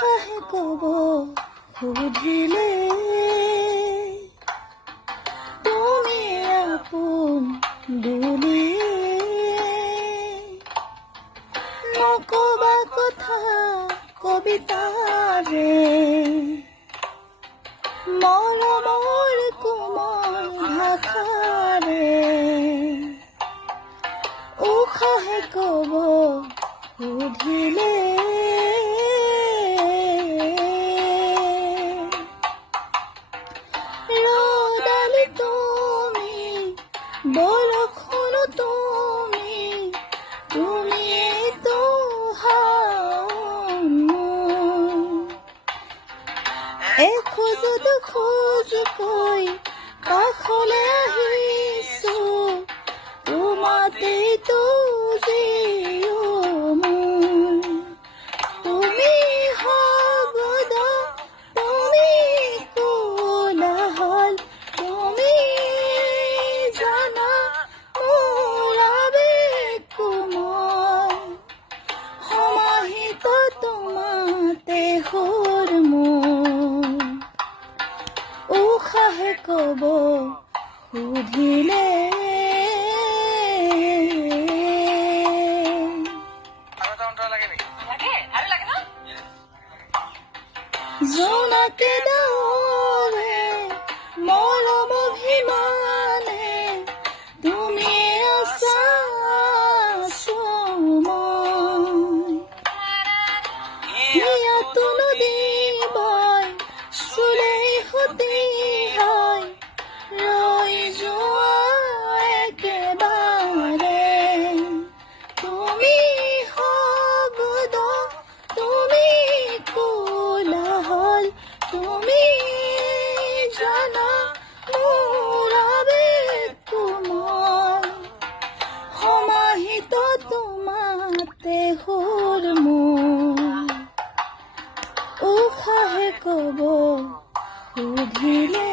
উশাহে কব সুধিলে তুমি আপোন বুলি নকবা কথা কবিতাৰে মৰমৰ কোমল ভাষাৰে উশাহে কব সুধিলে ৰ'দালি তুমি বৰষুণ তুমিয়েতো এখোজ দুখোজকৈ কাষলৈ আহিছো তোমাতেইতো জিও মোৰ তুমি শব্দ তুমি কোলাহল তুমি জানা মোৰ আবেগ কোমল সমাহিত তোমাতে সুৰ মোৰ উশাহে কব সুধিলে জোনাকে ডাৱৰে মৰম অভিমানে তুমি আছা ইয়াতো নদী বয় চুলেই সতি হয় ৰৈ যোৱা একেবাৰে তুমি শব্দ তুমি কোলাহল তুমি জানা মোৰ আবেগ কোমল সমাহিত তোমাতে সুৰ মোৰ উশাহে কব সুধিলে